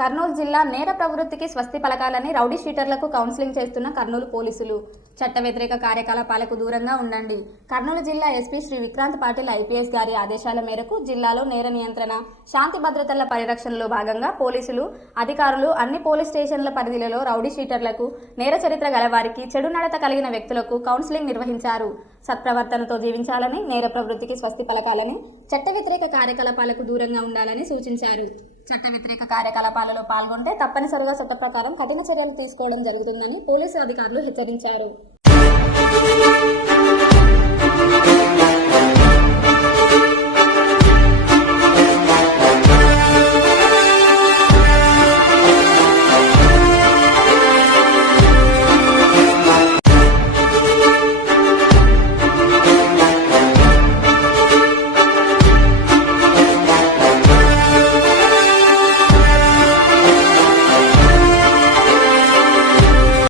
కర్నూలు జిల్లా నేర ప్రవృత్తికి స్వస్తి పలకాలని రౌడీ షీటర్లకు కౌన్సిలింగ్ చేస్తున్న కర్నూలు పోలీసులు. చట్ట వ్యతిరేక కార్యకలాపాలకు దూరంగా ఉండండి. కర్నూలు జిల్లా ఎస్పీ శ్రీ విక్రాంత్ పాటిల్ ఐపీఎస్ గారి ఆదేశాల మేరకు జిల్లాలో నేర నియంత్రణ, శాంతి భద్రతల పరిరక్షణలో భాగంగా పోలీసులు అధికారులు అన్ని పోలీస్ స్టేషన్ల పరిధిలో రౌడీ షీటర్లకు, నేర చరిత్ర గలవారికి, చెడు నడత కలిగిన వ్యక్తులకు కౌన్సిలింగ్ నిర్వహించారు. సత్ప్రవర్తనతో జీవించాలని, నేర ప్రవృత్తికి స్వస్తి పలకాలని, చట్ట వ్యతిరేక కార్యకలాపాలకు దూరంగా ఉండాలని సూచించారు. చట్ట వ్యతిరేక కార్యకలాపాలలో పాల్గొంటే తప్పనిసరిగా చట్ట ప్రకారం కఠిన చర్యలు తీసుకోవడం జరుగుతుందని పోలీసు అధికారులు హెచ్చరించారు.